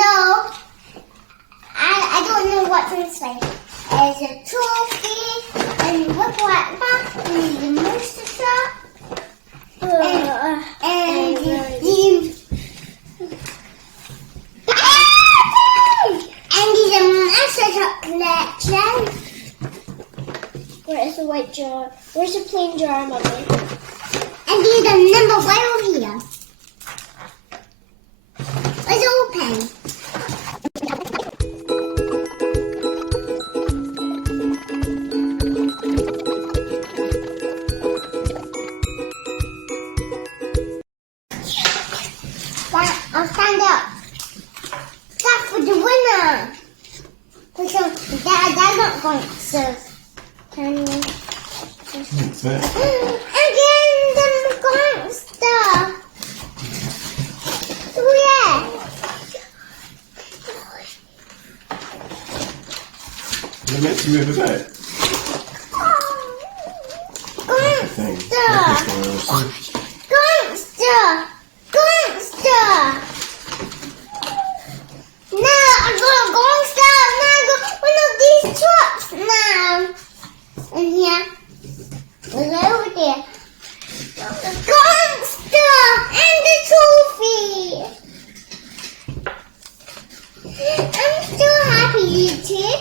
No. I don't know what this way. There's a trophy and look like that. And the monster truck. And there's a monster truck collection. Where is the white jar? Where's the plain jar, Mommy? And there's a number right over here. It's open. I'll stand up. That's for the winner. Because Dad's not going to serve. Can you? That's it. Again, the gangster. Oh, yeah. You're meant to move about. Gangster. Gangster. Gangster. No, I'm going to gangster. Now I got one of these trucks now. And here. Look over there. Gangster and the trophy. I'm so happy, you two.